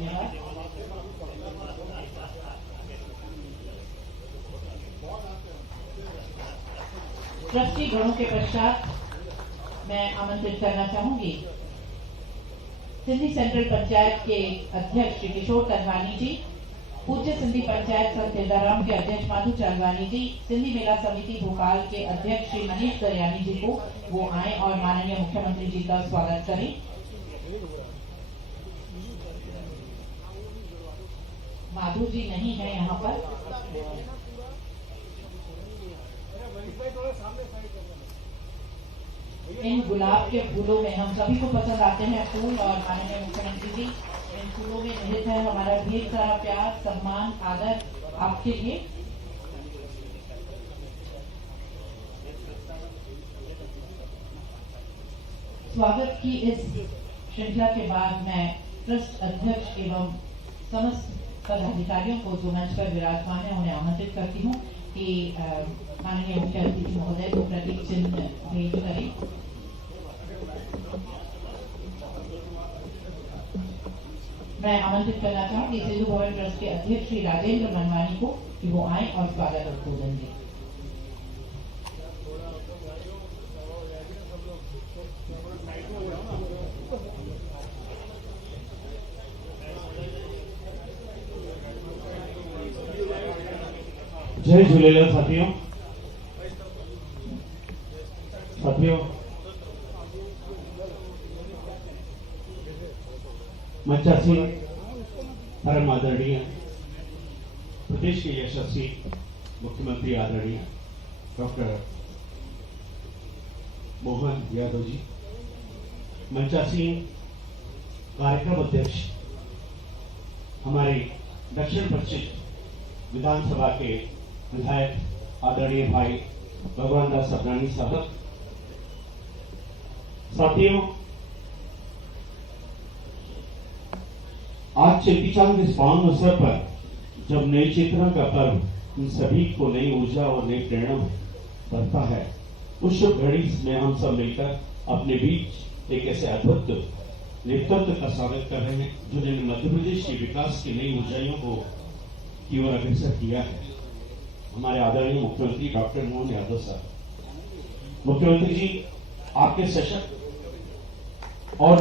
धन्यवाद। ट्रस्टी गणों के पश्चात मैं आमंत्रित करना चाहूंगी सिंधी सेंट्रल पंचायत के अध्यक्ष श्री किशोर तनवानी जी, पूज्य सिंधी पंचायत संत हिरदाराम के अध्यक्ष माधु चांदवानी जी, सिंधी मेला समिति भोपाल के अध्यक्ष श्री मनीष दरियानी जी को वो आए और माननीय मुख्यमंत्री जी का स्वागत करें। माधु जी नहीं है यहाँ पर। इन गुलाब के फूलों में हम सभी को पसंद आते हैं फूल, और माननीय मुख्यमंत्री जी इन फूलों में निहित है हमारा ढेर सारा प्यार, सम्मान, आदर आपके लिए। स्वागत की इस श्रृंखला के बाद मैं ट्रस्ट अध्यक्ष एवं समस्त पदाधिकारियों को जो मंच पर विराजमान है उन्हें आमंत्रित करती हूँ कि माननीय मुख्य अतिथि महोदय को प्रतीक चिन्ह भेंट करें। मैं आमंत्रित करना चाहूंगी सिंधु भवन ट्रस्ट के अध्यक्ष श्री राजेंद्र मनवानी को कि वो आए और स्वागत उद्बोधन दें। जय झूलेलाल साथियों। मंचासीन परम आदरणीय प्रदेश के यशस्वी मुख्यमंत्री आदरणीय डॉक्टर मोहन यादव जी, मंचासीन कार्यक्रम अध्यक्ष हमारे दक्षिण पश्चिम विधानसभा के विधायक आदरणीय भाई भगवान दास सबरानी साहब, साथियों, आज चेती चांद इस पावन अवसर पर जब नई चेतना का पर्व इन सभी को नई ऊर्जा और नई प्रेरणा भरता है, उस शुभ घड़ी में हम सब मिलकर अपने बीच एक ऐसे अद्भुत नेतृत्व का स्वागत कर रहे हैं जिन्होंने मध्य प्रदेश के विकास की नई ऊंचाइयों को की ओर अग्रसर किया है। हमारे आदरणीय मुख्यमंत्री डॉक्टर मोहन यादव साहब। मुख्यमंत्री जी, आपके सशक्त और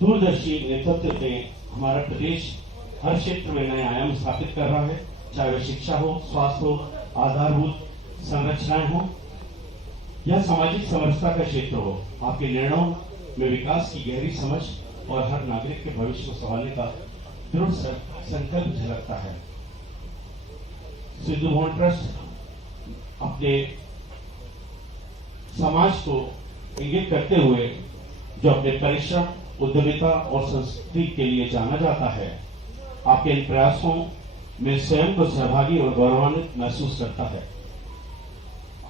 दूरदर्शी नेतृत्व में हमारा प्रदेश हर क्षेत्र में नए आयाम स्थापित कर रहा है, चाहे वह शिक्षा हो, स्वास्थ्य हो, आधारभूत संरचनाएं हो या सामाजिक समरसता का क्षेत्र हो। आपके निर्णयों में विकास की गहरी समझ और हर नागरिक के भविष्य को संभालने का दृढ़ संकल्प झलकता है। सिंधु भवन ट्रस्ट अपने समाज को इंगित करते हुए जो अपने परिश्रम, उद्यमिता और संस्कृति के लिए जाना जाता है, आपके इन प्रयासों में स्वयं को सहभागी और गौरवान्वित महसूस करता है।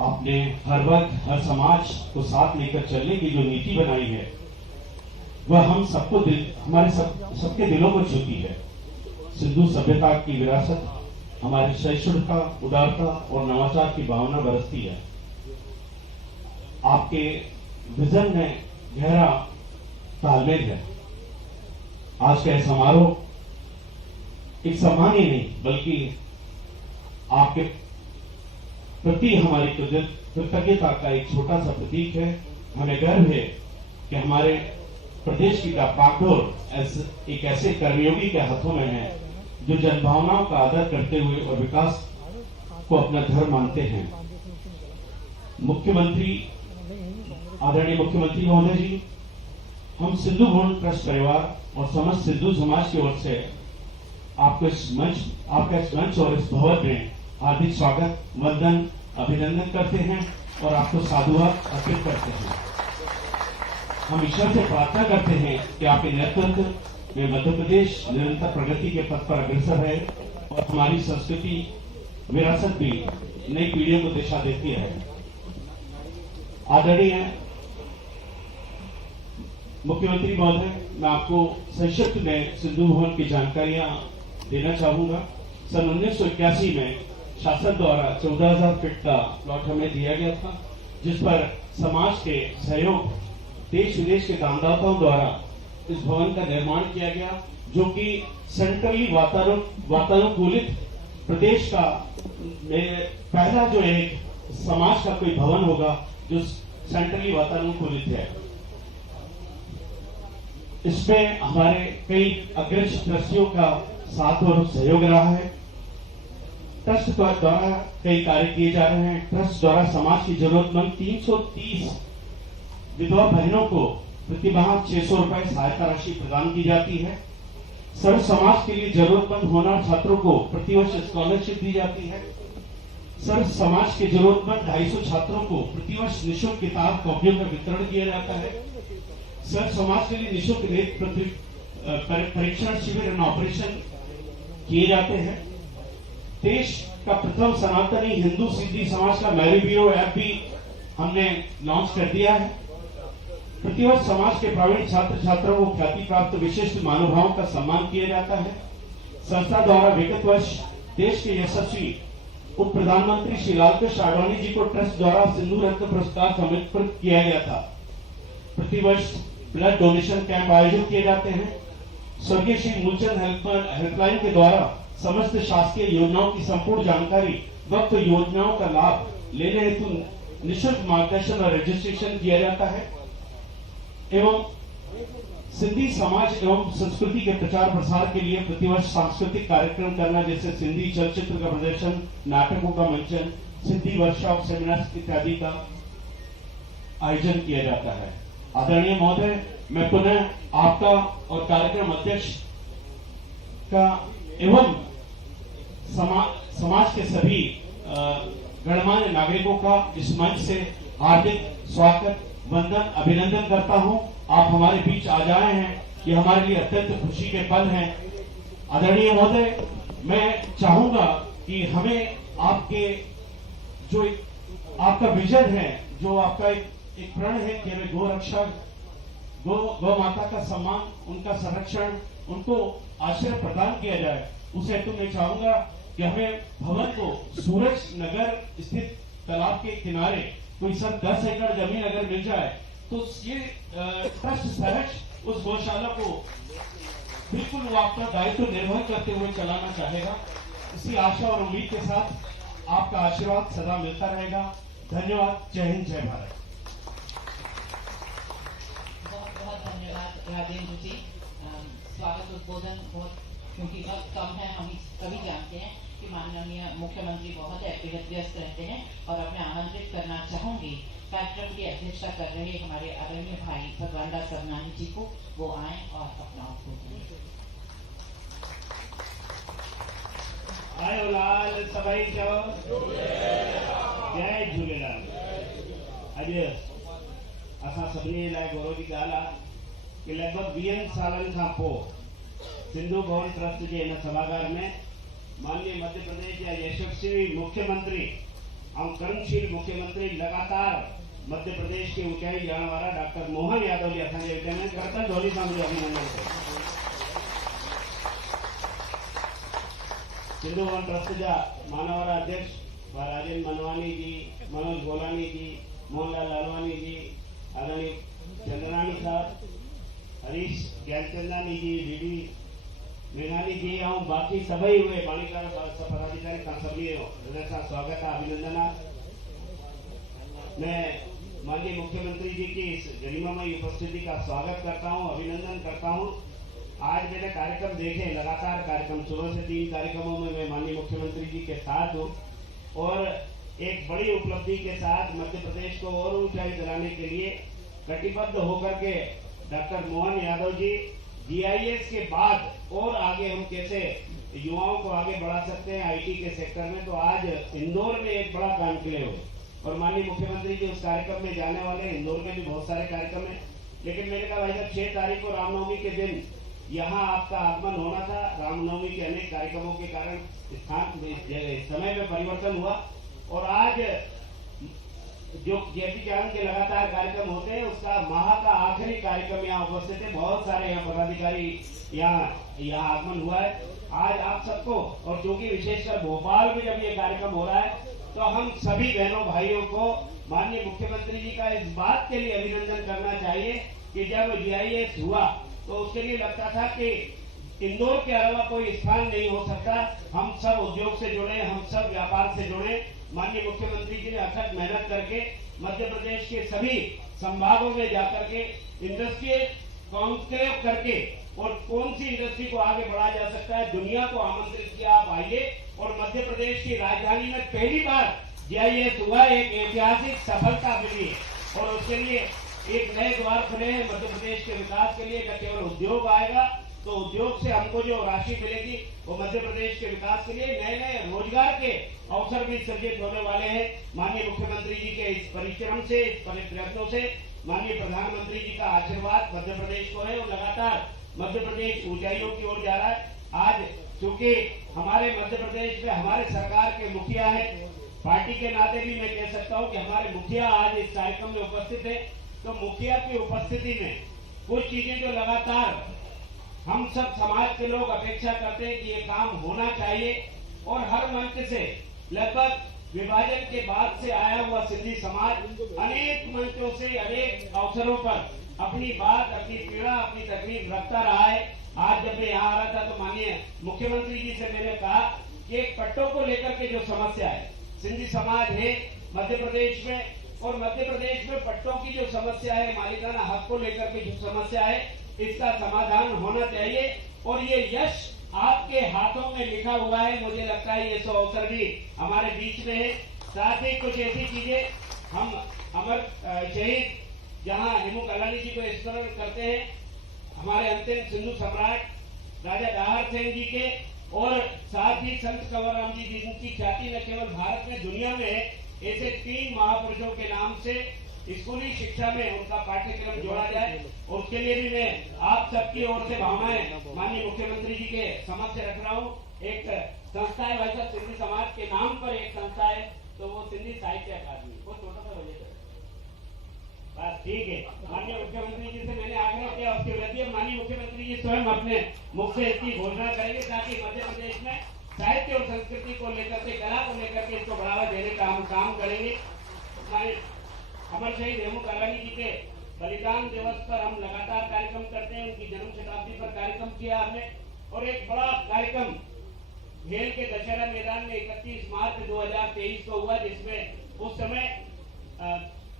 आपने हर वर्ग, हर समाज को साथ लेकर चलने की जो नीति बनाई है वह हम सबको हमारे सबके दिलों को छूती है। सिंधु सभ्यता की विरासत हमारी सहिष्णुता, उदारता और नवाचार की भावना बरसती है। आपके विजन में गहरा तालमेल है। आज का यह समारोह एक सम्मान ही नहीं बल्कि आपके प्रति हमारी कृतज्ञता का एक छोटा सा प्रतीक है। हमें गर्व है कि हमारे प्रदेश की बागडोर एक ऐसे कर्मयोगी के हाथों में है जो जनभावनाओं का आदर करते हुए और विकास को अपना धर्म मानते हैं। मुख्यमंत्री, आदरणीय मुख्यमंत्री महोदय जी, हम सिंधु भवन ट्रस्ट परिवार और समस्त सिंधु समाज की ओर से आपका इस मंच और इस भवन में हार्दिक स्वागत, वंदन, अभिनंदन करते हैं और आपको साधुवाद अर्पित करते हैं। हम ईश्वर से प्रार्थना करते हैं कि आपके नेतृत्व में मध्य प्रदेश निरंतर प्रगति के पथ पर अग्रसर है और हमारी संस्कृति विरासत भी नई पीढ़ियों को दिशा देती है। आदरणीय मुख्यमंत्री महोदय, मैं आपको संक्षिप्त में सिंधु भवन की जानकारियां देना चाहूंगा। सन 1981 में शासन द्वारा 14,000 फीट का प्लॉट हमें दिया गया था, जिस पर समाज के सहयोग, देश विदेश के दानदाताओं द्वारा इस भवन का निर्माण किया गया, जो कि सेंट्रली वातानुकूलित प्रदेश का पहला जो एक समाज का कोई भवन होगा जो सेंट्रली वातानुकूलित है। इसमें हमारे कई अग्रज ट्रस्टियों का साथ और सहयोग रहा है। ट्रस्ट द्वारा कई कार्य किए जा रहे हैं। ट्रस्ट द्वारा समाज की जरूरतमंद 330 विधवा बहनों को प्रति माह 600 रुपए सहायता राशि प्रदान की जाती है। सर्व समाज के लिए जरूरतमंद होनहार छात्रों को प्रतिवर्ष स्कॉलरशिप दी जाती है। सर्व समाज के जरूरतमंद 250 छात्रों को प्रतिवर्ष निःशुल्क किताब कॉपियों का वितरण किया जाता है। सर्व समाज के लिए निःशुल्क नेत्र परीक्षण शिविर और ऑपरेशन किए जाते हैं। देश का प्रथम सनातनी हिंदू सिद्धि समाज का मैरी ब्यूरो ऐप भी हमने लॉन्च कर दिया है। प्रतिवर्ष समाज के प्रवीण छात्र छात्राओं को ख्याति प्राप्त विशिष्ट महानुभावों का सम्मान किया जाता है। संस्था द्वारा विगत वर्ष देश के यशस्वी उप प्रधानमंत्री श्री लालकृष्ण आडवाणी जी को ट्रस्ट द्वारा सिंधु रत्न पुरस्कार समर्पित किया गया था। प्रतिवर्ष ब्लड डोनेशन कैंप आयोजित किए जाते हैं। स्वर्गीय श्री मूलचंद हेल्पलाइन के द्वारा समस्त शासकीय योजनाओं की संपूर्ण जानकारी वक्त योजनाओं का लाभ लेने हेतु निःशुल्क मार्गदर्शन और रजिस्ट्रेशन किया जाता है एवं सिंधी समाज एवं संस्कृति के प्रचार प्रसार के लिए प्रतिवर्ष सांस्कृतिक कार्यक्रम करना, जैसे सिंधी चलचित्र का प्रदर्शन, नाटकों का मंचन, सिंधी वर्कशॉप, सेमिनार इत्यादि का आयोजन किया जाता है। आदरणीय महोदय, मैं पुनः आपका और कार्यक्रम अध्यक्ष का एवं समाज के सभी गणमान्य नागरिकों का इस मंच से हार्दिक स्वागत, वंदन, अभिनंदन करता हूं। आप हमारे बीच आ जाए हैं, ये हमारे लिए अत्यंत खुशी के पल हैं। आदरणीय महोदय, मैं चाहूंगा कि हमें आपके जो आपका विजन है, जो आपका एक प्रण है कि हमें गौ रक्षा, गौ माता का सम्मान, उनका संरक्षण, उनको आश्रय प्रदान किया जाए, उसे हेतु मैं चाहूंगा कि हमें भवन को सूरज नगर स्थित तालाब के किनारे कोई सब 10 एकड़ जमीन अगर मिल जाए तो ये ट्रस्ट सहज उस गौशाला को बिल्कुल वो आपका दायित्व निर्वहन करते हुए चलाना चाहेगा। इसी आशा और उम्मीद के साथ आपका आशीर्वाद सदा मिलता रहेगा। धन्यवाद। जय हिंद, जय भारत। बहुत बहुत धन्यवाद राजेंद्र जी। स्वागत उद्बोधन बहुत, क्योंकि वक्त कम है, हम सभी जानते हैं कि माननीय मुख्यमंत्री बहुत व्यस्त रहते हैं, और अब मैं आमंत्रित करना चाहूंगी कार्यक्रम की अध्यक्षता कर रहे हमारे आदरणीय भाई भगवान दास सरनानी जी को, वो आए और अपना उद्बोधन। आयो लाल सभई चओ जय झूलेलाल। अॼु असां सभिनी जे लाइ गौरव जी ॻाल्हि आहे कि लगभग 20 सालनि खां पोइ सिंधु भवन ट्रस्ट जे हिन सभागार में माननीय मध्य प्रदेश जा यशस्वी मुख्यमंत्री और कर्मशील मुख्यमंत्री, लगातार मध्य प्रदेश के ऊंचाई जाने वाला डॉक्टर मोहन यादव जी असांजे विच में करतल ढोली सां मुंहिंजो अभिनंदन कयो। सिंधु भवन ट्रस्ट जा मानवारा अध्यक्ष राजेंद्र मनवानी जी, मनोज गोलानी जी, मोहनलाल लालवानी जी, आदरणीय चंद्रानी साहब, हरीश ज्ञानचंदानी जी, डीडी मेघानी जी और बाकी सभी हुए पाणीकार पदाधिकारी का सभी हृदय का स्वागत है, अभिनंदन है। मैं माननीय मुख्यमंत्री जी की इस गरिमामयी उपस्थिति का स्वागत करता हूं, अभिनंदन करता हूं। आज मैंने कार्यक्रम देखे, लगातार कार्यक्रम, सुबह से 3 कार्यक्रमों में मैं माननीय मुख्यमंत्री जी के साथ हूं और एक बड़ी उपलब्धि के साथ मध्य प्रदेश को और ऊंचाई दिलाने के लिए कटिबद्ध होकर के डॉक्टर मोहन यादव जी GIS के बाद और आगे हम कैसे युवाओं को आगे बढ़ा सकते हैं IT के सेक्टर में, तो आज इंदौर में एक बड़ा कॉन्क्लेव और माननीय मुख्यमंत्री जी उस कार्यक्रम में जाने वाले हैं। इंदौर में भी बहुत सारे कार्यक्रम है, लेकिन मैंने कहा भाई साहब 6 तारीख को रामनवमी के दिन यहाँ आपका आगमन होना था। रामनवमी के अनेक कार्यक्रमों के कारण समय में परिवर्तन हुआ और आज जो जेपी चैनल के लगातार कार्यक्रम होते हैं उसका माह का आखिरी कार्यक्रम यहाँ उपस्थित है। बहुत सारे यहाँ पदाधिकारी यहाँ आगमन हुआ है आज आप सबको, और क्योंकि विशेषकर भोपाल में जब ये कार्यक्रम हो रहा है तो हम सभी बहनों भाइयों को माननीय मुख्यमंत्री जी का इस बात के लिए अभिनंदन करना चाहिए कि जब GIS हुआ तो उसके लिए लगता था कि इंदौर के अलावा कोई स्थान नहीं हो सकता। हम सब उद्योग से जुड़े, हम सब व्यापार से जुड़े। माननीय मुख्यमंत्री जी ने अथक मेहनत करके मध्य प्रदेश के सभी संभागों में जाकर के इंडस्ट्रियल कॉन्क्लेव करके और कौन सी इंडस्ट्री को आगे बढ़ाया जा सकता है, दुनिया को आमंत्रित किया, आप आइए। और मध्य प्रदेश की राजधानी में पहली बार GIS हुआ, एक ऐतिहासिक सफलता मिली है और उसके लिए एक नए द्वार खुले हैं मध्य प्रदेश के विकास के लिए। न केवल उद्योग आएगा तो उद्योग से हमको जो राशि मिलेगी वो मध्य प्रदेश के विकास के लिए नए नए रोजगार के अवसर भी सृजित होने वाले हैं। माननीय मुख्यमंत्री जी के इस परिश्रम से, इस प्रयत्नों से, माननीय प्रधानमंत्री जी का आशीर्वाद मध्य प्रदेश को है और लगातार मध्य प्रदेश ऊंचाइयों की ओर जा रहा है। आज चूंकि हमारे मध्य प्रदेश में हमारे सरकार के मुखिया है, पार्टी के नाते भी मैं कह सकता हूँ कि हमारे मुखिया आज इस कार्यक्रम में उपस्थित है। तो मुखिया की उपस्थिति में कुछ चीजें जो लगातार हम सब समाज के लोग अपेक्षा करते हैं कि ये काम होना चाहिए और हर मंच से लगभग विभाजन के बाद से आया हुआ सिंधी समाज अनेक मंचों से अनेक अवसरों पर अपनी बात, अपनी पीड़ा, अपनी तकलीफ रखता रहा है। आज जब मैं यहाँ आ रहा था तो माननीय मुख्यमंत्री जी से मैंने कहा कि एक पट्टों को लेकर के जो समस्या है, सिंधी समाज है मध्य प्रदेश में और मध्य प्रदेश में पट्टों की जो समस्या है, मालिकाना हक को लेकर के जो समस्या है, इसका समाधान होना चाहिए और ये यश आपके हाथों में लिखा हुआ है। मुझे लगता है ये सो अवसर भी हमारे बीच में है। साथ ही कुछ ऐसी चीजें हम अमर शहीद जहां हेमू कालानी जी को स्मरण करते हैं, हमारे अंतिम सिंधु सम्राट राजा दाहर सेन जी के और साथ ही संत कंवरराम जी जिनकी ख्याति न केवल भारत में दुनिया में है, ऐसे 3 महापुरुषों के नाम से स्कूली शिक्षा में उनका पाठ्यक्रम जोड़ा जाए और उसके लिए भी मैं आप सबकी ओर से भावनाएं माननीय मुख्यमंत्री जी के समक्ष रख रहा हूँ। एक संस्था है भाई साहब, सिंधी समाज के नाम पर एक संस्था है, तो वो सिंधी साहित्य अकादमी, वो छोटा सा बजट है, बस ठीक है। माननीय मुख्यमंत्री जी से मैंने आग्रह किया, उसकी वृद्धि माननीय मुख्यमंत्री जी स्वयं अपने मुख से इसकी घोषणा करेंगे ताकि मध्य प्रदेश में साहित्य और संस्कृति को लेकर के, कला को लेकर के इसको बढ़ावा देने का हम काम करेंगे। अमर शहीद हेमू कालानी जी के बलिदान दिवस पर हम लगातार कार्यक्रम करते हैं, उनकी जन्म शताब्दी पर कार्यक्रम किया हमने और एक बड़ा कार्यक्रम भेल के दशहरा मैदान में 31 मार्च 2023 को हुआ, जिसमें उस समय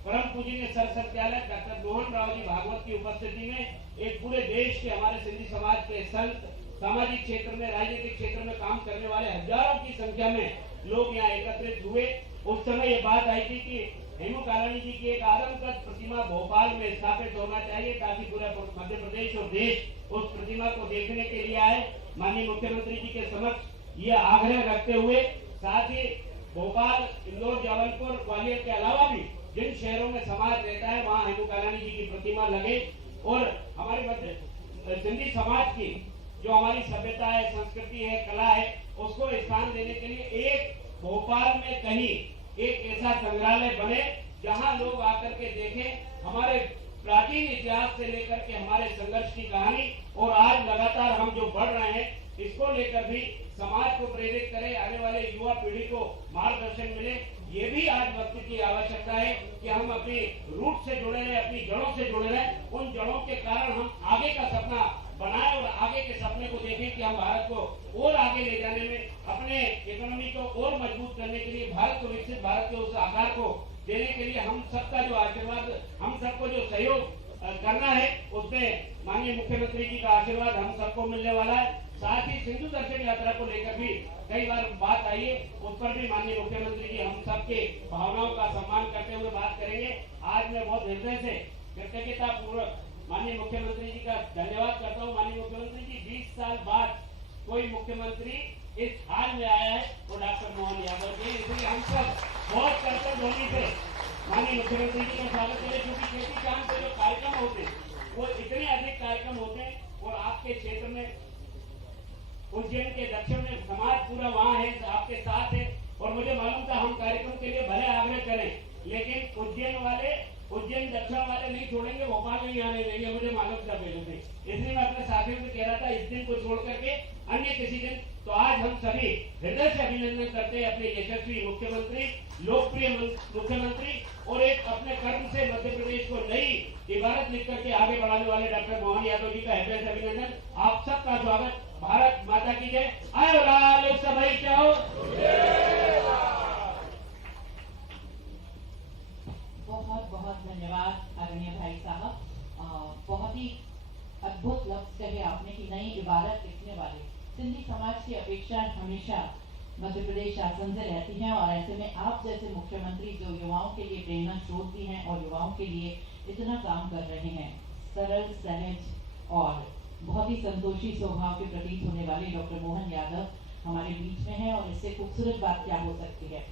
परम पूजनीय सर्वसत्यालय डॉक्टर मोहन राव जी भागवत की उपस्थिति में एक पूरे देश के हमारे सिंधी समाज के संत, सामाजिक क्षेत्र में, राजनीतिक क्षेत्र में काम करने वाले हजारों की संख्या में लोग यहाँ एकत्रित हुए। उस समय ये बात आई थी कि हेमू कालानी जी की एक आदमकद प्रतिमा भोपाल में स्थापित होना चाहिए ताकि पूरा मध्य प्रदेश और देश उस प्रतिमा को देखने के लिए आए। माननीय मुख्यमंत्री जी के समक्ष ये आग्रह रखते हुए साथ ही भोपाल, इंदौर, जबलपुर, ग्वालियर के अलावा भी जिन शहरों में समाज रहता है वहाँ हेमू कालानी जी की प्रतिमा लगे और हमारे मध्य सिंधी समाज की जो हमारी सभ्यता है, संस्कृति है, कला है, उसको स्थान देने के लिए एक भोपाल में कहीं एक ऐसा संग्रहालय बने जहां लोग आकर के देखें हमारे प्राचीन इतिहास से लेकर के हमारे संघर्ष की कहानी और आज लगातार हम जो बढ़ रहे हैं इसको लेकर भी समाज को प्रेरित करें, आने वाले युवा पीढ़ी को मार्गदर्शन मिले। ये भी आज वक्त की आवश्यकता है कि हम अपनी रूट से जुड़े रहे, अपनी जड़ों से जुड़े रहे। उन जड़ों के कारण हम आगे का सपना बनाए और आगे के सपने को देखें कि हम भारत को और आगे ले जाने में, अपने इकोनॉमी को और मजबूत करने के लिए, भारत को विकसित भारत के उस आकार को देने के लिए हम सबका जो आशीर्वाद, हम सबको जो सहयोग करना है उसमें माननीय मुख्यमंत्री जी का आशीर्वाद हम सबको मिलने वाला है। साथ ही सिंधु दर्शन यात्रा को लेकर भी कई बार बात आई है, उस पर भी माननीय मुख्यमंत्री जी हम सबके भावनाओं का सम्मान करते हुए बात करेंगे। आज मैं बहुत हृदय से कृतज्ञता पूर्वक माननीय मुख्यमंत्री जी का धन्यवाद करता हूँ। माननीय मुख्यमंत्री जी 20 साल बाद कोई मुख्यमंत्री इस हाल में आया है वो डॉक्टर मोहन यादव जी, इसलिए हम सब बहुत कर्तव्य ध्वनि से माननीय मुख्यमंत्री जी का स्वागत करें, क्योंकि खेती चांद के जो कार्यक्रम होते हैं वो इतने अधिक कार्यक्रम होते हैं और आपके क्षेत्र में उज्जैन के दक्षिण में समाज पूरा वहाँ है, आपके साथ है और मुझे मालूम था हम कार्यक्रम के लिए भले आग्रह करें लेकिन उज्जैन वाले उज्जैन दक्षिण वाले नहीं छोड़ेंगे, भोपाल नहीं आने देंगे, मुझे मालूम था पहले से। इसलिए मैं अपने साथियों से कह रहा था इस दिन को छोड़ करके अन्य किसी दिन। तो आज हम सभी हृदय से अभिनंदन करते हैं अपने यशस्वी मुख्यमंत्री, लोकप्रिय मुख्यमंत्री और एक अपने कर्म से मध्य प्रदेश को नई इबारत लिख करके आगे बढ़ाने वाले डॉक्टर मोहन यादव जी का हृदय से अभिनंदन। आप सबका स्वागत। भारत माता की जय। आयो लाल सभी चाहो। बहुत बहुत धन्यवाद आदरणीय भाई साहब। बहुत ही अद्भुत लफ्ज कहे आपने कि नई इबारत लिखने वाले। सिंधी समाज की अपेक्षा हमेशा मध्य प्रदेश शासन से रहती है और ऐसे में आप जैसे मुख्यमंत्री जो युवाओं के लिए प्रेरणा स्रोत भी हैं और युवाओं के लिए इतना काम कर रहे हैं, सरल सहज और बहुत ही संतोषी स्वभाव के प्रतीत होने वाले डॉक्टर मोहन यादव हमारे बीच में है और इससे खूबसूरत बात क्या हो सकती है।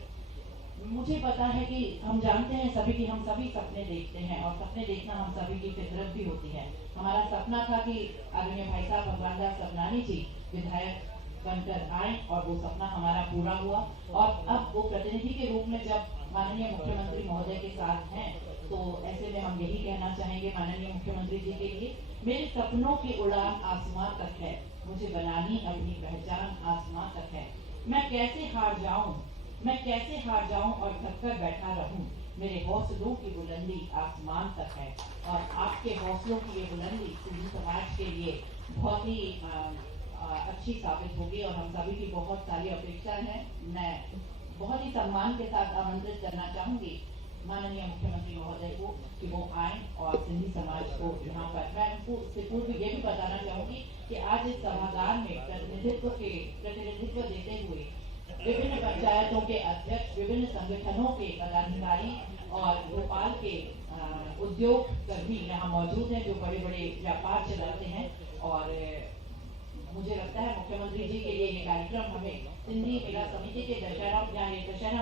मुझे पता है कि हम जानते हैं सभी कि हम सभी सपने देखते हैं और सपने देखना हम सभी की फितरत भी होती है। हमारा सपना था कि आदरणीय भाई साहब भगवान दास सबनानी जी विधायक बनकर आए और वो सपना हमारा पूरा हुआ और अब वो प्रतिनिधि के रूप में जब माननीय मुख्यमंत्री महोदय के साथ हैं तो ऐसे में हम यही कहना चाहेंगे माननीय मुख्यमंत्री जी के लिए, मेरे सपनों की उड़ान आसमां तक है, मुझे बनानी अपनी पहचान आसमां तक है। मैं कैसे हार जाऊं और थककर बैठा रहूं, मेरे हौसलों की बुलंदी आसमान तक है। और आपके हौसलों की ये बुलंदी सिंधी समाज के लिए बहुत ही अच्छी साबित होगी और हम सभी की बहुत सारी अपेक्षाएं हैं। मैं बहुत ही सम्मान के साथ आमंत्रित करना चाहूंगी माननीय मुख्यमंत्री महोदय को कि वो आए और सिंधी समाज को यहाँ पर, मैं उनको इससे पूर्व ये भी बताना चाहूंगी कि आज इस सभागार में प्रतिनिधित्व देते हुए विभिन्न पंचायतों के अध्यक्ष, विभिन्न संगठनों के पदाधिकारी और भोपाल के उद्योग कर्मी यहाँ मौजूद हैं जो बड़े बड़े व्यापार चलाते हैं। और मुझे लगता है मुख्यमंत्री जी के लिए ये कार्यक्रम हमें सिंधी मेला समिति के दशहरा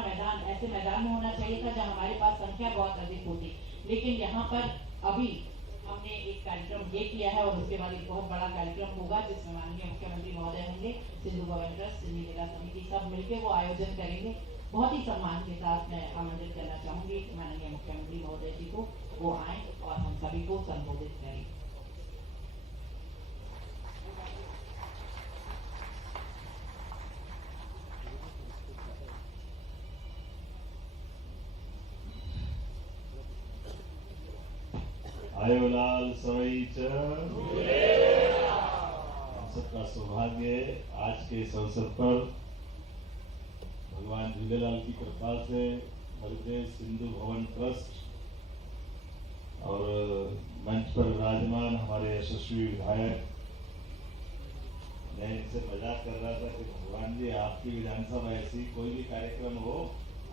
मैदान ऐसे मैदान में होना चाहिए था जहाँ हमारे पास संख्या बहुत अधिक होती, लेकिन यहाँ पर अभी हमने एक कार्यक्रम ये किया है और उसके बाद एक बहुत बड़ा कार्यक्रम होगा जिसमें माननीय मुख्यमंत्री महोदय होंगे, सिंधु भवन ट्रस्ट, सिंधी मेला समिति सब मिलकर वो आयोजन करेंगे। बहुत ही सम्मान के साथ मैं आमंत्रित करना चाहूंगी माननीय मुख्यमंत्री महोदय जी को, वो आए और हम सभी को संबोधित करें। आयो लाल सवई च। हम सबका सौभाग्य है आज के इस अवसर पर भगवान झूलेलाल की कृपा से मध्यप्रदेश सिंधु भवन ट्रस्ट और मंच पर विराजमान हमारे यशस्वी विधायक, मैं इनसे मजाक कर रहा था कि भगवान जी आपकी विधानसभा ऐसी कोई भी कार्यक्रम हो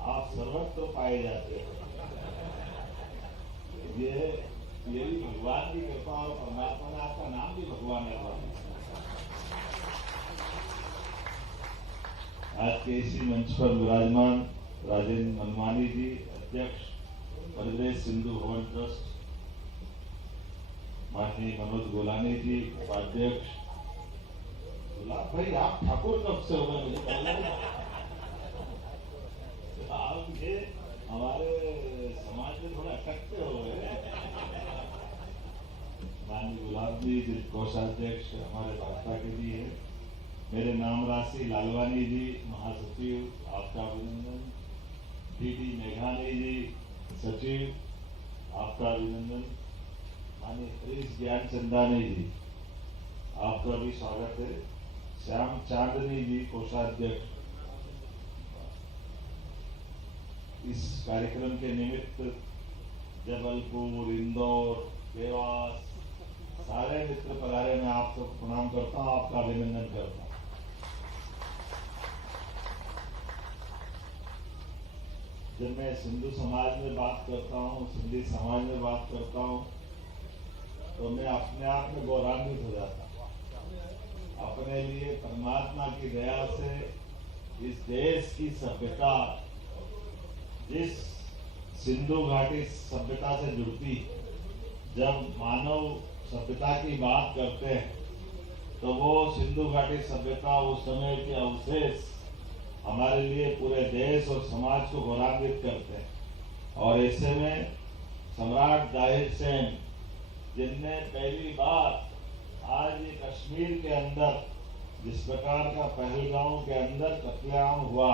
आप सर्वत्र पाए जाते हो। ये भी भगवान की कृपा और परमात्मा ने आपका नाम भी भगवान रखा। आज के इसी मंच पर विराजमान राजेंद्र मनमानी जी, अध्यक्ष मध्यप्रदेश सिंधु भवन ट्रस्ट, माननीय मनोज गोलानी जी, उपाध्यक्ष। गुलाब भाई आप ठाकुर कब से हो गए मुझे पहले? आप ये हमारे समाज में थोड़ा अटकते हो गए। माननीय गुलाब जी कोषाध्यक्ष हमारे भाजपा के भी है। मेरे नाम राशि लालवानी जी महासचिव, आपका अभिनंदन। डीडी मेघानी जी सचिव, आपका अभिनंदन। माननीय हरीश ज्ञानचंदानी जी, आपका भी स्वागत है। श्याम चांदनी जी कोषाध्यक्ष। इस कार्यक्रम के निमित्त जबलपुर, इंदौर, देवास सारे मित्र पधारे, मैं आप सबको प्रणाम करता हूं, आपका अभिनंदन करता हूं। जब मैं सिंधु समाज में बात करता हूं, सिंधी समाज में बात करता हूं, तो मैं अपने आप में गौरवान्वित हो जाता हूं। अपने लिए परमात्मा की दया से इस देश की सभ्यता, जिस सिंधु घाटी सभ्यता से जुड़ती, जब मानव सभ्यता की बात करते हैं तो वो सिंधु घाटी सभ्यता उस समय के अवशेष हमारे लिए पूरे देश और समाज को गौरवान्वित करते हैं। और ऐसे में सम्राट जाहिर सेन, जिनने पहली बार आज ये कश्मीर के अंदर जिस प्रकार का पहलगांव के अंदर कत्लेआम हुआ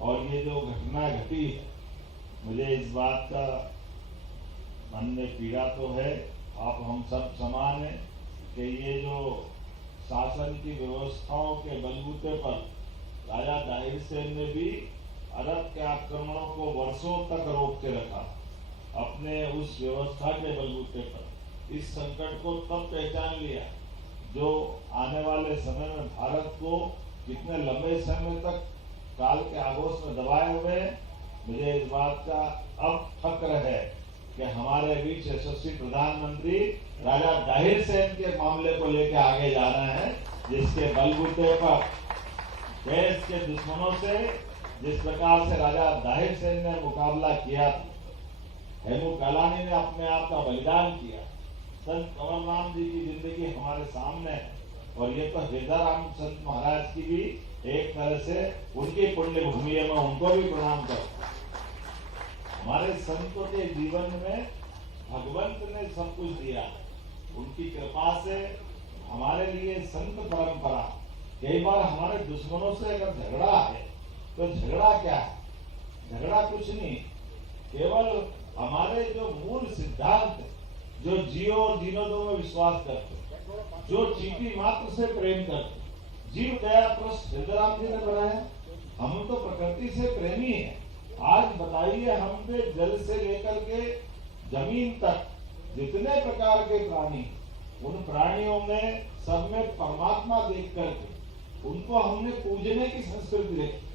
और ये जो घटना घटी, मुझे इस बात का मन में पीड़ा तो है, आप हम सब समान हैं कि ये जो शासन की व्यवस्थाओं के बलबूते पर राजा जाहिर सेन ने भी अरब के आक्रमणों को वर्षों तक रोक के रखा। अपने उस व्यवस्था के बलबूते पर इस संकट को तब पहचान लिया जो आने वाले समय में भारत को कितने लंबे समय तक काल के आगोश में दबाए हुए। मुझे इस बात का अब फक्र है कि हमारे बीच यशस्वी प्रधानमंत्री राजा जाहिर सेन के मामले को लेकर आगे जा रहे हैं, जिसके बलबूते पर देश के दुश्मनों से जिस प्रकार से राजा जाहिर सेन ने मुकाबला किया, हेमू कालानी ने अपने आप का बलिदान किया, संत कमलराम जी की जिंदगी हमारे सामने है और ये तो हृदयराम संत महाराज की भी एक तरह से उनकी पुण्य भूमि है, मैं उनको भी प्रणाम करता हूँ। हमारे संतों के जीवन में भगवंत ने सब कुछ दिया, उनकी कृपा से हमारे लिए संत परंपरा। कई बार हमारे दुश्मनों से अगर झगड़ा है तो झगड़ा क्या है? झगड़ा कुछ नहीं, केवल हमारे जो मूल सिद्धांत, जो जियो और जीनो दो में विश्वास करते, जो चींटी मात्र से प्रेम करते, जीव दया पृष्ठ हृदयराम जी ने बनाया। हम तो प्रकृति से प्रेमी हैं। आज बताइए, हम पे जल से लेकर के जमीन तक जितने प्रकार के प्राणी, उन प्राणियों में सब में परमात्मा देख करके उनको हमने पूजने की संस्कृति रखी।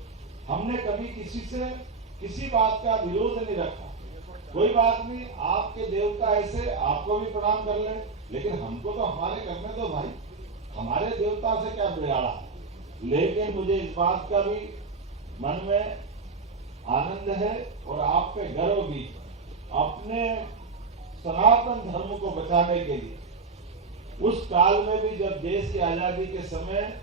हमने कभी किसी से किसी बात का विरोध नहीं रखा। कोई बात नहीं, आपके देवता ऐसे, आपको भी प्रणाम कर ले, लेकिन हमको तो हमारे करने दो भाई, हमारे देवता से क्या बिगाड़ा। लेकिन मुझे इस बात का भी मन में आनंद है और आप पे गर्व भी, अपने सनातन धर्म को बचाने के लिए उस काल में भी जब देश की आजादी के समय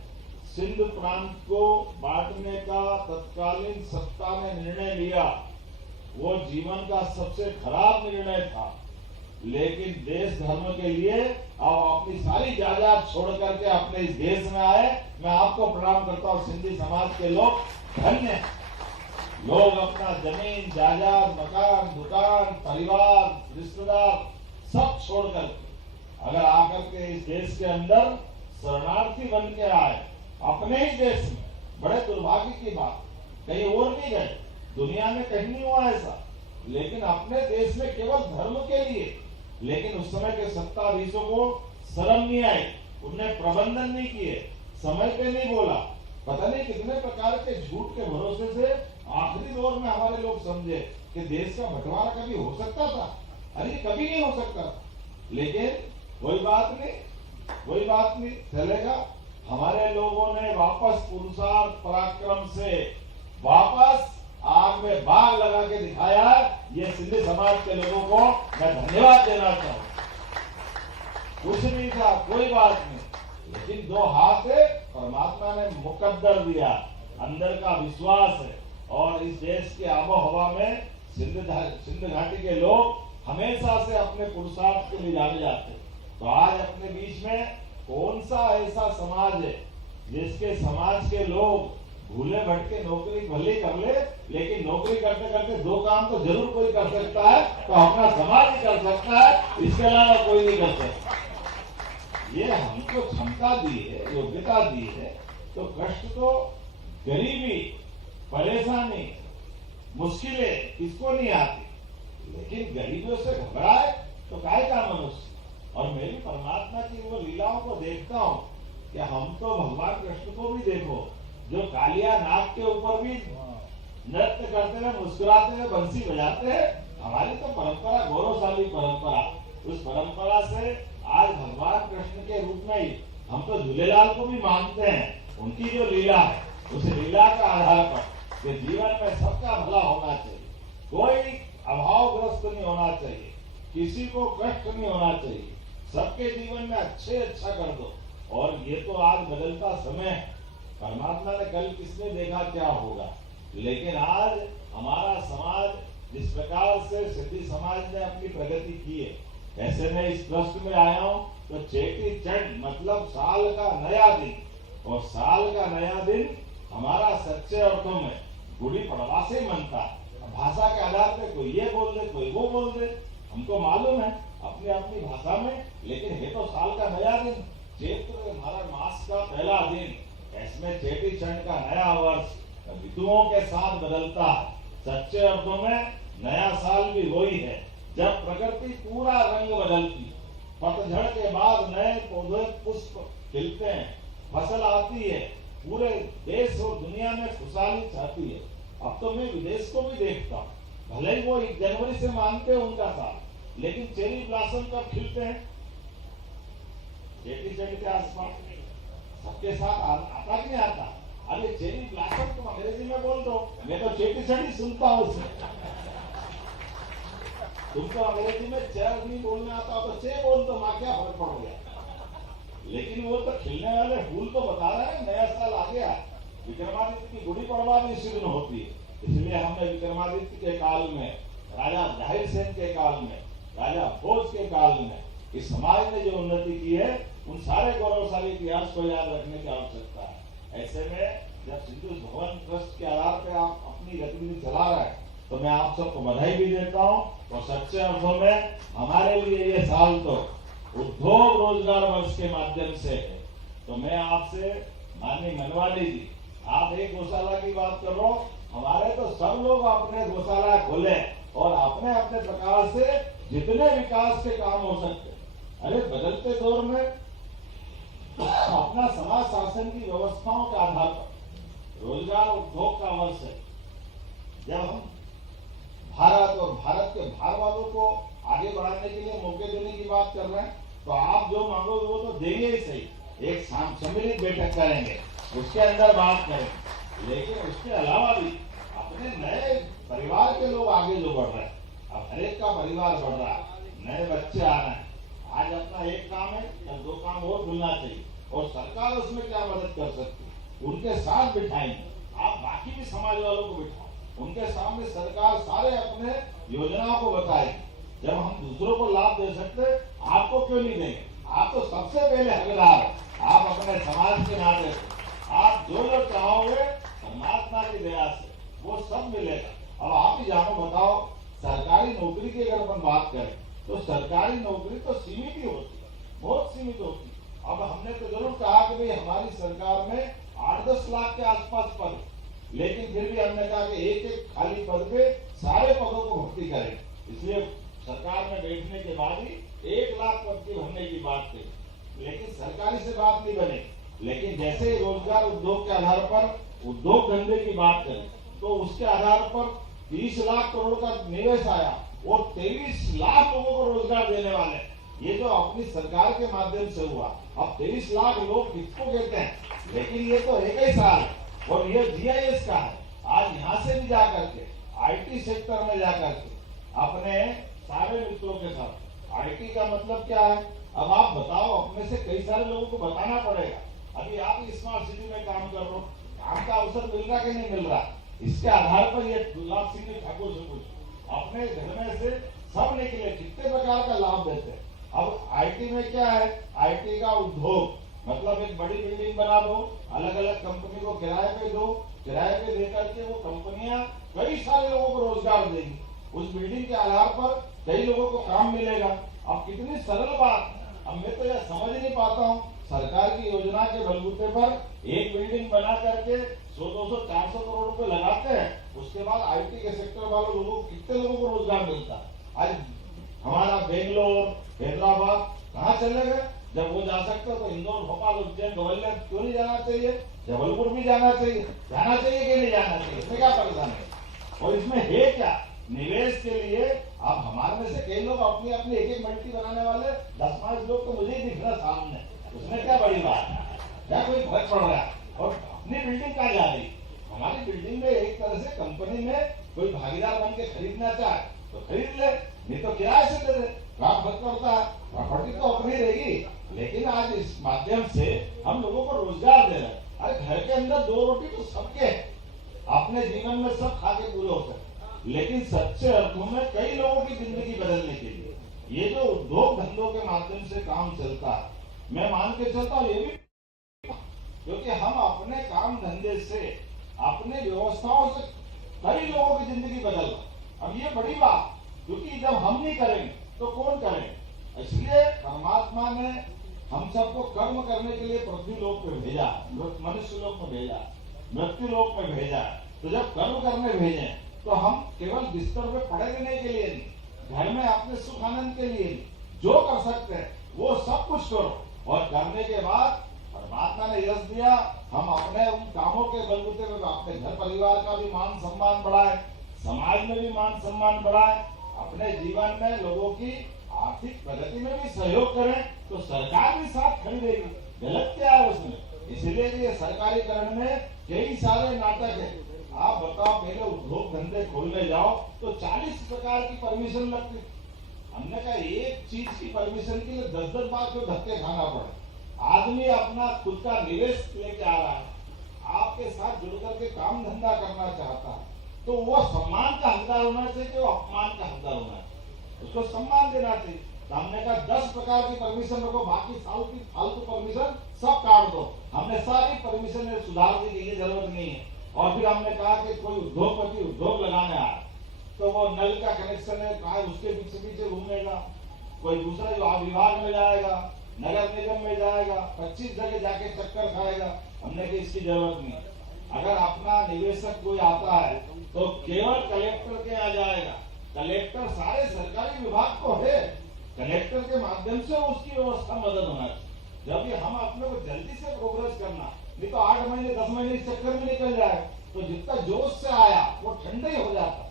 सिंध प्रांत को बांटने का तत्कालीन सत्ता ने निर्णय लिया, वो जीवन का सबसे खराब निर्णय था। लेकिन देश धर्म के लिए अब अपनी सारी जायदाद छोड़ करके अपने इस देश में आए। मैं आपको प्रणाम करता हूँ। सिंधी समाज के लोग धन्य हैं। लोग अपना जमीन, जायदाद, मकान, दुकान, परिवार, रिश्तेदार सब छोड़ करके अगर आकर के इस देश के अंदर शरणार्थी बन के आए, अपने ही देश में, बड़े दुर्भाग्य की बात, कहीं और नहीं गए, दुनिया में कहीं नहीं हुआ ऐसा, लेकिन अपने देश में केवल धर्म के लिए। लेकिन उस समय के सत्ताधीशों को शर्म नहीं आई, उनने प्रबंधन नहीं किए, समय पे नहीं बोला, पता नहीं कितने प्रकार के झूठ के भरोसे से आखिरी दौर में हमारे लोग समझे कि देश का बंटवारा कभी हो सकता था। अरे कभी नहीं हो सकता। लेकिन कोई बात नहीं, चलेगा। हमारे लोगों ने वापस पुरुषार्थ पराक्रम से वापस आग में बाग लगा के दिखाया। ये सिंधी समाज के लोगों को मैं धन्यवाद देना चाहूँ। कुछ नहीं था, कोई बात नहीं, लेकिन दो हाथ से परमात्मा ने मुकद्दर दिया, अंदर का विश्वास है। और इस देश की आबो हवा में सिंध घाटी के लोग हमेशा से अपने पुरुषार्थ के लिए जाने जाते। तो आज अपने बीच में कौन सा ऐसा समाज है जिसके समाज के लोग भूले भटके नौकरी भले कर ले, लेकिन नौकरी करते करते दो काम तो जरूर कोई कर सकता है, तो अपना समाज ही कर सकता है, इसके अलावा कोई नहीं कर सकता। ये हमको क्षमता दी है, योग्यता दी है, तो कष्ट तो, गरीबी, परेशानी, मुश्किलें किसको नहीं आती, लेकिन गरीबों से घबराए तो काय का मनुष्य। और मैं भी परमात्मा की वो लीलाओं को देखता हूँ कि हम तो भगवान कृष्ण को भी देखो, जो कालिया नाग के ऊपर भी नृत्य करते हुए, मुस्कुराते हुए बंसी बजाते हैं। हमारी तो परंपरा गौरवशाली परंपरा, उस परंपरा से आज भगवान कृष्ण के रूप में ही हम तो झूलेलाल को भी मानते हैं। उनकी जो लीला है, उस लीला का आधार पर कि जीवन में सबका भला होना चाहिए, कोई अभावग्रस्त नहीं होना चाहिए, किसी को कष्ट नहीं होना चाहिए, सबके जीवन में अच्छा कर दो। और ये तो आज बदलता समय है, परमात्मा ने कल किसने देखा क्या होगा, लेकिन आज हमारा समाज जिस प्रकार से सिद्धि समाज ने अपनी प्रगति की है, ऐसे में इस ट्रस्ट में आया हूं तो चेटी चंड मतलब साल का नया दिन, और साल का नया दिन हमारा सच्चे अर्थों में गुड़ी पड़वा से ही मनता है। भाषा के आधार पे कोई ये बोल दे, कोई वो बोल दे, हमको मालूम है अपनी अपनी भाषा में, लेकिन ये तो साल का नया दिन, चैत्र हमारा मास का पहला दिन, इसमें चेटी चंड का नया वर्ष ऋतुओं के साथ बदलता है। सच्चे अर्थों में नया साल भी वही है जब प्रकृति पूरा रंग बदलती, पतझड़ के बाद नए पौधे पुष्प खिलते हैं, फसल आती है, पूरे देश और दुनिया में खुशहाली छाती है। अब तो मैं विदेश को भी देखता हूँ, भले ही वो 1 जनवरी से मानते हैं उनका साल, लेकिन चेरी ब्लॉसम कब खिलते हैं? चेटी चंड के आसपास। सबके साथ आता कि नहीं आता? अरे चेरी ब्लॉसम तुम अंग्रेजी में बोल दो, मैं तो चेटी चंड ही सुनता हूँ उसमें। तुमको अंग्रेजी में चेर नहीं बोलना आता तो चे बोल दो, माँ क्या फर्क पड़ गया। लेकिन वो तो खिलने वाले फूल तो बता रहे हैं, नया साल आ गया। विक्रमादित्य की गुड़ी पड़वा भी इसी दिन होती है, इसलिए हमने विक्रमादित्य के काल में, राजा जाहिर सेन के काल में, राजा भोज के काल में इस समाज ने जो उन्नति की है, उन सारे गौरवशाली इतिहास को याद रखने की आवश्यकता है। ऐसे में जब सिंधु भवन ट्रस्ट के आधार पर आप अपनी गतिविधि चला रहे हैं, तो मैं आप सबको बधाई भी देता हूँ। और सच्चे अर्थों में हमारे लिए ये साल तो उद्योग रोजगार वर्ष के माध्यम से है। तो मैं आपसे माननीय मनवानी जी, आप एक गौशाला की बात कर रहे हो, हमारे तो सब लोग अपने गौशाला खोले और अपने अपने प्रकार से जितने विकास के काम हो सकते। अरे बदलते दौर में अपना समाज शासन की व्यवस्थाओं के आधार पर रोजगार उद्योग का वर्ष है। जब हम भारत और भारत के बाहर वालों को आगे बढ़ाने के लिए मौके देने की बात कर रहे हैं, तो आप जो मांगोगे वो तो देंगे ही सही। एक सम्मिलित बैठक करेंगे, उसके अंदर बात करेंगे, लेकिन उसके अलावा भी अपने नए परिवार के लोग आगे जो बढ़ रहे हैं, अब हर एक का परिवार बढ़ रहा है, नए बच्चे आ रहे हैं। आज अपना एक काम है, कल 2 काम और खुलना चाहिए, और सरकार उसमें क्या मदद कर सकती है, उनके साथ बिठाएंगे। आप बाकी भी समाज वालों को बिठाओ, उनके सामने सरकार सारे अपने योजनाओं को बताएगी। जब हम दूसरों को लाभ दे सकते, आपको क्यों नहीं देंगे? आप तो सबसे पहले हकदार है, आप अपने समाज के नाते से आप जो चाहोगे परमात्मा की दया से वो सब मिलेगा। अब आप ही जानो, बताओ, सरकारी नौकरी की अगर अपन बात करें तो सरकारी नौकरी तो सीमित ही होती है, बहुत सीमित होती है। अब हमने तो जरूर कहा कि भाई हमारी सरकार में 8-10 लाख के आसपास पद, लेकिन फिर भी हमने कहा कि एक खाली पद पे सारे पदों को भर्ती करें। इसलिए सरकार में बैठने के बाद ही 1 लाख पद की भरने की बात थी, लेकिन सरकारी से बात नहीं बने। लेकिन जैसे रोजगार उद्योग के आधार पर उद्योग धंधे की बात करें तो उसके आधार पर 30 लाख करोड़ का निवेश आया और 23 लाख लोगों को रोजगार देने वाले, ये जो अपनी सरकार के माध्यम से हुआ। अब 23 लाख लोग किसको कहते हैं, लेकिन ये तो एक ही साल, और ये GIS का है। आज यहाँ से भी जाकर के IT सेक्टर में जाकर के अपने सारे मित्रों के साथ, IT का मतलब क्या है, अब आप बताओ, अपने से कई सारे लोगों को बताना पड़ेगा। अभी आप स्मार्ट सिटी में काम कर रहे हो, काम का अवसर मिल रहा कि नहीं मिल रहा, इसके आधार पर ये गुलाब सिंह ठाकुर से पूछ, अपने घर में से सब निकले कितने प्रकार का लाभ देते हैं। अब IT में क्या है, IT का उद्योग मतलब एक बड़ी बिल्डिंग बना दो, अलग अलग कंपनी को किराए पे दो, किराए पे देकर के वो कंपनियां कई सारे लोगों को रोजगार देंगी। उस बिल्डिंग के आधार पर कई लोगों को काम मिलेगा। अब कितनी सरल बात, अब मैं तो यह समझ नहीं पाता हूँ, सरकार की योजना के बलबूते पर एक बिल्डिंग बना करके 100-200-400 करोड़ रुपए लगाते हैं, उसके बाद IT के सेक्टर वालों लोगों को कितने लोगों को रोजगार मिलता है। आज हमारा बेंगलोर, हैदराबाद कहाँ चले गए, जब वो जा सकते तो इंदौर, भोपाल, उज्जैन, ग्वालियर क्यों नहीं जाना चाहिए, जबलपुर भी जाना चाहिए कि नहीं जाना चाहिए, इसमें क्या परेशानी है। और इसमें है क्या, निवेश के लिए आप हमारे में से कई लोग अपनी अपनी एक मल्टी बनाने वाले 10-5 लोग तो मुझे ही दिख रहा सामने, उसमें क्या बड़ी बात है, क्या कोई फर्क पड़ रहा है। और अपनी बिल्डिंग कहाँ जा रही, हमारी बिल्डिंग में एक तरह से कंपनी में कोई भागीदार बन के खरीदना चाहे तो खरीद ले, नहीं तो किराए से दे दे, क्या फर्क पड़ता है, प्रॉपर्टी तो अपनी रहेगी। लेकिन आज इस माध्यम से हम लोगों को रोजगार दे रहे हैं। अरे घर के अंदर 2 रोटी तो सबके है, अपने जीवन में सब खा के पूरे हो सकते, लेकिन सच्चे अर्थों में कई लोगों की जिंदगी बदलने के लिए ये जो उद्योग धंधों के माध्यम से काम चलता है, मैं मान के चलता हूँ ये भी, क्योंकि हम अपने काम धंधे से, अपने व्यवस्थाओं से कई लोगों की जिंदगी बदल रहा। अब ये बड़ी बात, क्योंकि जब हम नहीं करेंगे तो कौन करेंगे। इसलिए परमात्मा ने हम सबको कर्म करने के लिए पृथ्वी लोक पे भेजा, मनुष्य लोक में भेजा, मृत्यु लोक में भेजा। तो जब कर्म करने भेजे तो हम केवल बिस्तर पे पड़े रहने के लिए नहीं, घर में अपने सुख आनंद के लिए नहीं, जो कर सकते हैं वो सब कुछ करो। और करने के बाद परमात्मा ने यश दिया, हम अपने उन कामों के बलबूते पे अपने घर परिवार का भी मान सम्मान बढ़ाए, समाज में भी मान सम्मान बढ़ाए, अपने जीवन में लोगों की आर्थिक प्रगति में भी सहयोग करें, तो सरकार भी साथ खड़ी रहेगी। गलत क्या है उसमें। इसलिए ये सरकारीकरण में कई सारे नाटक है। आप बताओ, पहले उद्योग धंधे खोलने जाओ तो 40 प्रकार की परमिशन लगती। हमने कहा एक चीज की परमिशन के लिए 10-10 बार तो धक्के खाना पड़े। आदमी अपना खुद का निवेश लेके आ रहा है, आपके साथ जुड़ करके काम धंधा करना चाहता है, तो वो सम्मान का हकदार होना चाहिए कि वो अपमान का हकदार होना चाहिए। उसको सम्मान देना चाहिए। तो हमने कहा 10 प्रकार की परमिशन रखो, बाकी फालतू परमिशन सब काट दो। हमने सारी परमिशन में सुधार की ये जरूरत नहीं है। और फिर हमने कहा कि कोई उद्योगपति उद्योग लगाने आए तो वो नल का कनेक्शन है, कहा उसके पीछे पीछे घूमेगा, कोई दूसरा विभाग में जाएगा, नगर निगम में जाएगा, 25 जगह जाके चक्कर खाएगा। हमने कहा इसकी जरूरत नहीं। अगर अपना निवेशक कोई आता है तो केवल कलेक्टर के यहाँ जाएगा। कलेक्टर सारे सरकारी विभाग को है, कलेक्टर के माध्यम से उसकी व्यवस्था मदद होना चाहिए। जब ये हम अपने को जल्दी से प्रोग्रेस करना, नहीं तो 8 महीने 10 महीने इस चक्कर में निकल जाए तो जितना जोश से आया वो ठंडा ही हो जाता।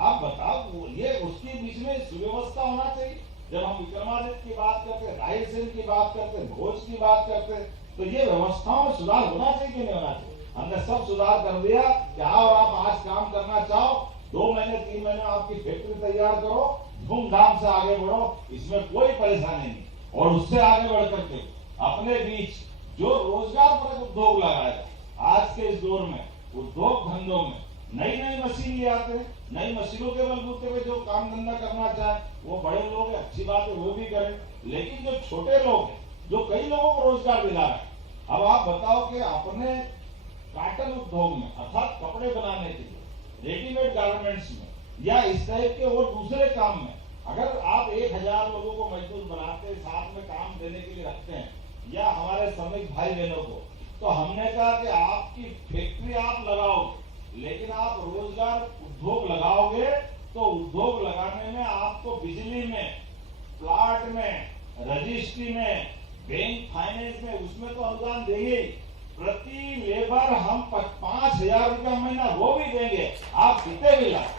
आप बताओ, ये उसके बीच में सुव्यवस्था होना चाहिए। जब हम विक्रमादित्य की बात करते, रायसेन की बात करते, भोज की बात करते, तो ये व्यवस्थाओं में सुधार होना चाहिए कि नहीं होना चाहिए। हमने सब सुधार कर दिया कि आओ आप आज काम करना चाहो, 2 महीने 3 महीने आपकी फैक्ट्री तैयार करो, धूमधाम से आगे बढ़ो, इसमें कोई परेशानी नहीं। और उससे आगे बढ़ करके अपने बीच जो रोजगार पर उद्योग लगाएगा, आज के इस दौर में उद्योग धंधों में नई नई मशीन ले आते हैं, नई मशीनों के बलबूते पे जो काम धंधा करना चाहे वो बड़े लोग हैं, अच्छी बात है, वो भी करें। लेकिन जो छोटे लोग हैं, जो कई लोगों को रोजगार दिला रहे हैं, अब आप बताओ कि अपने काटन उद्योग में अर्थात कपड़े बनाने के लिए, रेडीमेड गारमेंट्स में या इस टाइप के और दूसरे काम में अगर आप 1000 लोगों को मजदूर बनाते, साथ में काम देने के लिए रखते हैं, या हमारे श्रमिक भाई बहनों को, तो हमने कहा कि आपकी फैक्ट्री आप लगाओगे, लेकिन आप रोजगार उद्योग लगाओगे तो उद्योग लगाने में आपको बिजली में, प्लाट में, रजिस्ट्री में, बैंक फाइनेंस में, उसमें तो अनुदान देंगे। प्रति लेबर हम 5000 रुपया महीना वो भी देंगे, आप कितने भी लाए,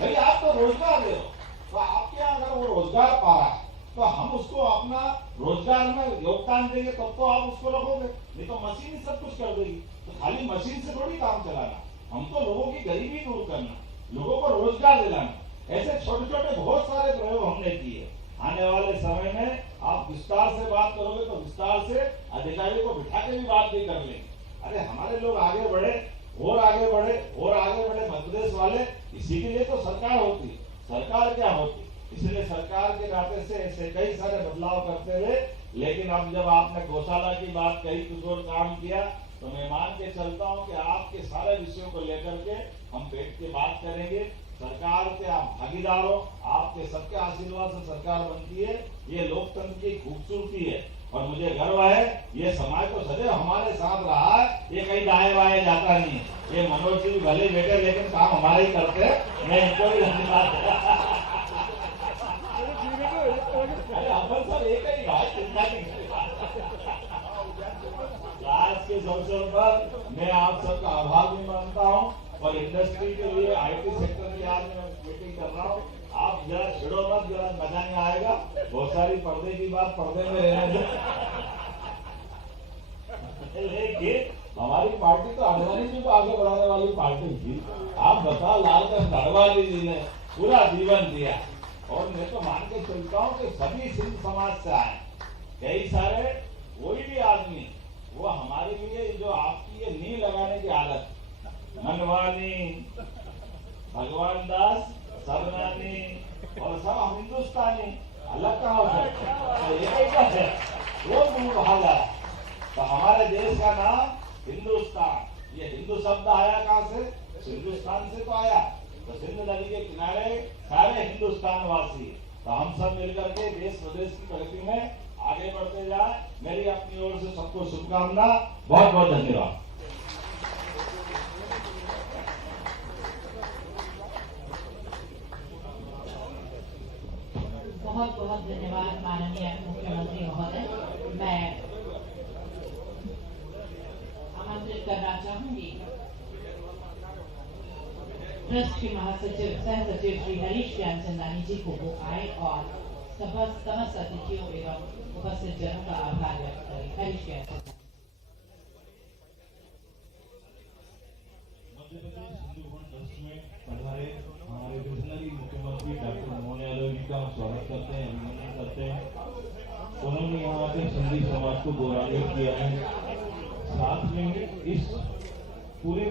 भाई आप तो रोजगार दे रहे हो। तो आपके यहाँ अगर वो रोजगार पा रहा है तो हम उसको अपना रोजगार में योगदान देंगे, तब तो आप उसको रखोगे, नहीं तो मशीन ही सब कुछ कर देगी। तो खाली मशीन से थोड़ी काम चलाना, हम तो लोगों की गरीबी दूर करना, लोगों को रोजगार दिलाना। ऐसे छोटे छोटे बहुत सारे प्रयोग हमने किए। आने वाले समय में आप विस्तार से बात करोगे तो विस्तार से अधिकारी को बिठा के भी बात भी कर लेंगे। अरे हमारे लोग आगे बढ़े और आगे बढ़े और आगे बढ़े, मध्य प्रदेश वाले, इसी के लिए तो सरकार होती है। सरकार क्या होती, इसलिए सरकार के नाते से ऐसे कई सारे बदलाव करते हुए, लेकिन अब जब आपने गौशाला की बात कही, कुछ और काम किया, तो मैं मान के चलता हूं कि आपके सारे विषयों को लेकर के हम बैठ के बात करेंगे। सरकार के आप भागीदार हो, आपके सबके आशीर्वाद से सरकार बनती है। ये लोकतंत्र की खूबसूरती है और मुझे गर्व है, ये समाज तो सदैव हमारे साथ रहा है, ये कहीं दाएं बाएं जाता नहीं है। ये मनोज जी भले बेटे, लेकिन काम हमारे ही करते हैं, मैं इनको भी धन्यवाद। अरे अपन सब एक ही भाई, चिंता नहीं। आज के अवसर पर मैं आप सबका आभार भी मानता हूँ और इंडस्ट्री के लिए, IT सेक्टर की आज मैं मीटिंग कर रहा हूँ। आप जरा छिड़ो मत, जरा मजा नहीं आएगा। बहुत सारी पर्दे की बात पर्दे में रहने दो। लेकिन हमारी पार्टी तो आडवाणी जी को आगे बढ़ाने वाली पार्टी थी। आप बताओ, लालकृष्ण आडवाणी जी ने पूरा जीवन दिया और मैं तो मान के चलता हूँ कि सभी सिंध समाज से आए, कई सारे कोई भी आदमी, वो हमारे लिए जो आपकी ये नी लगाने की आदत, मनवानी, भगवान दास ये हिंदू शब्द आया कहाँ से? हिंदुस्तान से तो आया। तो सिंध नदी के किनारे सारे हिंदुस्तान वासी, तो हम सब मिलकर के देश प्रदेश की प्रगति में आगे बढ़ते जाए। मेरी अपनी ओर से सबको शुभकामना। बहुत बहुत धन्यवाद। बहुत बहुत धन्यवाद माननीय मुख्यमंत्री महोदय। मैं आमंत्रित करना चाहूंगी ट्रस्ट के महासचिव सह सचिव श्री हरीश ज्ञानचंदानी जी को वो आए और समस्त अतिथियों एवं उपस्थित जनों का आभार व्यक्त करें। हरीश ज्ञानचंदानी। मध्य प्रदेश हिंदू फंड ट्रस्ट में पधारे हमारे विजनरी मुख्यमंत्री डॉक्टर मोहन यादव जी का स्वागत करते हैं, अभिनंदन करते हैं। उन्होंने यहाँ आकर सिंधी समाज को गौरवान्वित किया है। साथ में इस पूरे